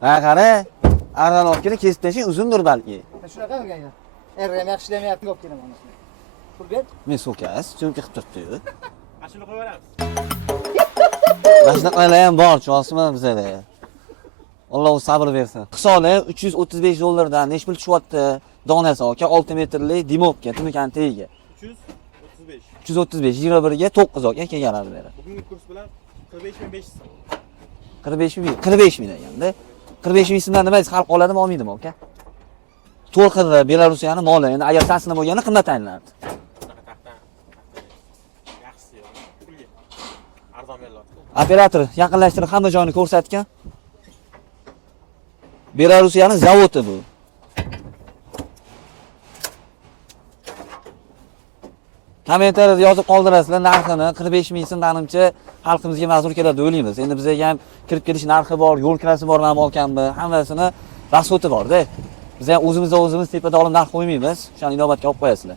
Ha, qara. Arzon olib kelib kesib tashlay, uzundir balki. Shunaqa qilgan. RM yaxshi ishlamayapti, olib kelaman uni. Pul ber. Men so'kas, chunki qilib turibdi-yu. Ashuni qo'yib yuboramiz. Mashina qilar ham bor, chosma bizada. Alloh sabr bersin. Hisobi $335 dan necha pul tushyapti? Donasi aka 6 metrlik dimovka, tunukantiga. 335. 335 21 ga 9 aka kelganadi beri. Bugungi kurs bilan 45500 so'm. 45 ming deganda. 45 ming so'mdan nima xalq oladimi, olmaydimi aka? To'lqirda Belarusiyani moli. Endi agar tasini bo'lganda qimmat aylanadi. Bunaqa taxta. Yaxshisi yo'q. Pulga. Arzon beriladi. Operator yaqinlashtirib hamma joyini ko'rsatgan. Belarusiyani zavodi bu. Kommentariyada yozib qoldirasizlar narxini 45 ming so'm menimcha xalqimizga ma'zur keladi deb o'ylaymiz. Endi bizga ham kirib kelish narxi bor, yo'l kirasi bor, mana olganmi, hammasini rasxoti bor-da. Biz ham o'zimiz tepada olib narx qo'ymaymiz. O'shani inobatga olib qo'yasizlar.